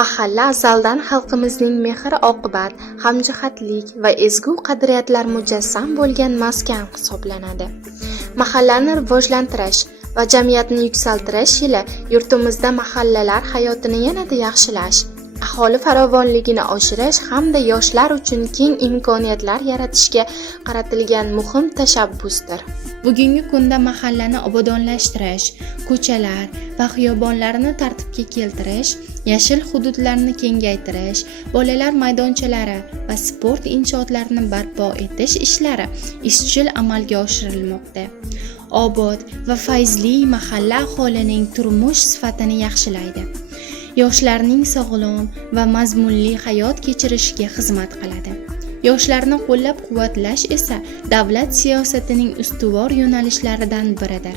Mahalla azaldan xalqimizning mehr-oqibat, hamjihatlik va ezgu qadriyatlar mujassam bo'lgan maskan hisoblanadi. Mahallani rivojlantirish va jamiyatni yuksaltirish yili yurtimizda mahallalar hayotini yanada yaxshilash, aholi farovonligini oshirish hamda yoshlar uchun keng imkoniyatlar yaratishga qaratilgan muhim tashabbusdir. Bugungi kunda mahallani obodonlashtirish, ko'chalar va xiyobonlarni tartibga keltirish, yashil hududlarni kengaytirish, bolalar maydonchalari va sport inshootlarini barpo etish ishlari izchil amalga oshirilmoqda. Obod va fayzli mahalla aholining turmush sifatini yaxshilaydi. Yoshlarning sog'lom va mazmunli hayot kechirishiga xizmat qiladi. Yoshlarni qo'llab-quvvatlash esa davlat siyosatining ustuvor yo'nalishlaridan biridir.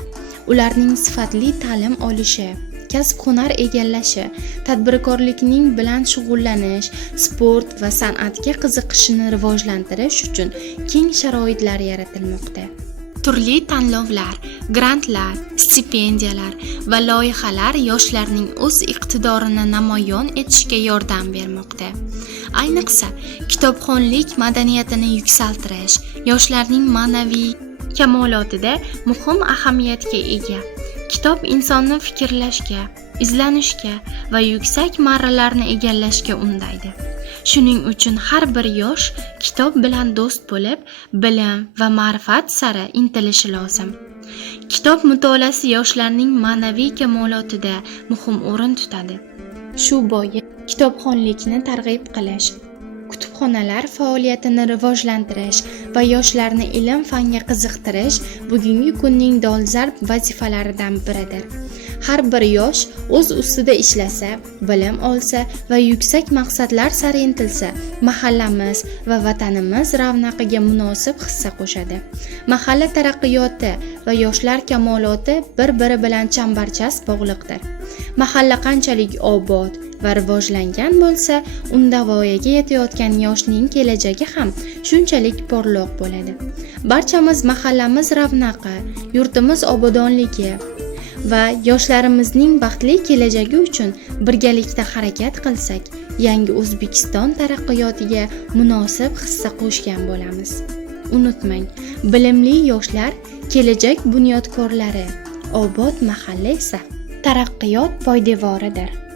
Ularning sifatli ta'lim olishi, kasb-hunar egallashi, tadbirkorlikning bilan shug'ullanish, sport va san'atga qiziqishini rivojlantirish uchun keng sharoitlar yaratilmoqda. Turli tanlovlar, grantlar, stipendiyalar va loyihalar yoshlarning o'z iqtidorini namoyon etishga yordam bermoqda. Ayniqsa, kitobxonlik madaniyatini yuksaltirish yoshlarning ma'naviy kamolotida muhim ahamiyatga ega. Kitob insonni fikrlashga, izlanishga va yuksak marralarni egallashga undaydi. Shuning uchun har bir yosh kitob bilan do'st bo'lib, bilim va ma'rifat sari intilishi lozim. Kitob mutolaasi yoshlarning ma'naviy kamolotida muhim o'rin tutadi. Shu bois kitobxonlikni targ'ib qilish, kutubxonalar faoliyatini rivojlantirish va yoshlarni ilm-fanga qiziqtirish bugungi kunning dolzarb vazifalaridan biridir. Har bir yosh o'z ustida ishlasa, bilim olsa va yuksak maqsadlar sari intilsa, mahallamiz va vatanimiz ravnaqiga munosib hissa qo'shadi. Mahalla taraqqiyoti va yoshlar kamoloti bir-biri bilan chambarchas bog'liqdir. Mahalla qanchalik obod va rivojlangan bo'lsa, unda voyaga yetayotgan yoshning kelajagi ham shunchalik porloq bo'ladi. Barchamiz mahallamiz ravnaqi, yurtimiz obodonligi va yoshlarimizning baxtli kelajagi uchun birgalikda harakat qilsak, yangi O'zbekiston taraqqiyotiga munosib hissa qo'shgan bo'lamiz. Unutmang, bilimli yoshlar kelajak bunyodkorlari, obod mahalla esa taraqqiyot poydevoridir.